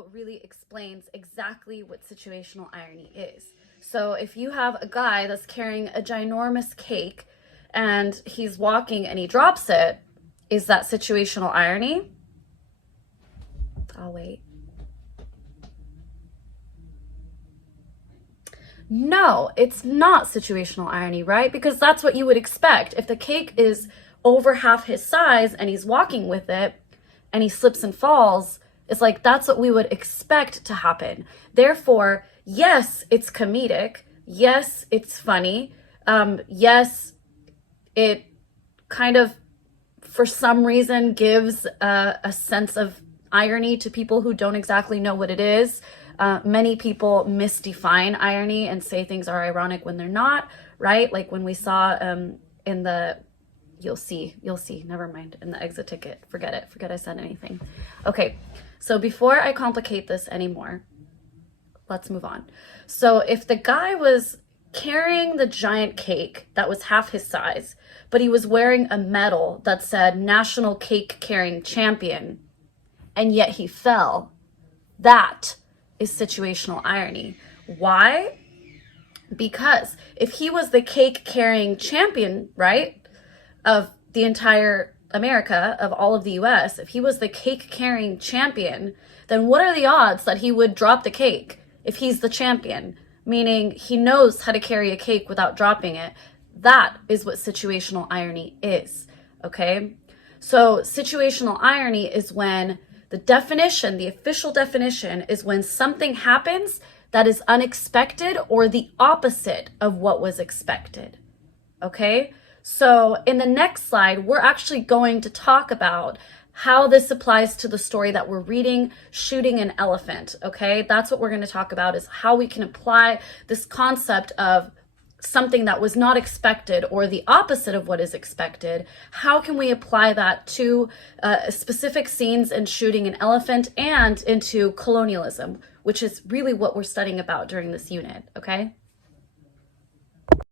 also really explains exactly what situational irony is. So if you have a guy that's carrying a ginormous cake and he's walking and he drops it, is that situational irony? I'll wait. No, it's not situational irony, right? Because that's what you would expect. If the cake is over half his size and he's walking with it and he slips and falls, it's like that's what we would expect to happen. Therefore, yes, it's comedic. Yes, it's funny. Yes, it kind of, for some reason, gives a sense of irony to people who don't exactly know what it is. Many people misdefine irony and say things are ironic when they're not, right? Like when we saw in the, you'll see, never mind, in the exit ticket. Forget I said anything. Okay, so before I complicate this anymore, let's move on. So if the guy was carrying the giant cake that was half his size, but he was wearing a medal that said National Cake Carrying Champion, and yet he fell, that is situational irony. Why? Because if he was the cake carrying champion, right, of the entire America, of all of the US, if he was the cake carrying champion, then what are the odds that he would drop the cake if he's the champion? Meaning he knows how to carry a cake without dropping it. That is what situational irony is, okay? So situational irony is when the definition, the official definition, is when something happens that is unexpected or the opposite of what was expected, okay? So in the next slide, we're actually going to talk about how this applies to the story that we're reading, Shooting an Elephant, okay? That's what we're going to talk about, is how we can apply this concept of something that was not expected or the opposite of what is expected. How can we apply that to specific scenes in Shooting an Elephant and into colonialism, which is really what we're studying about during this unit, okay?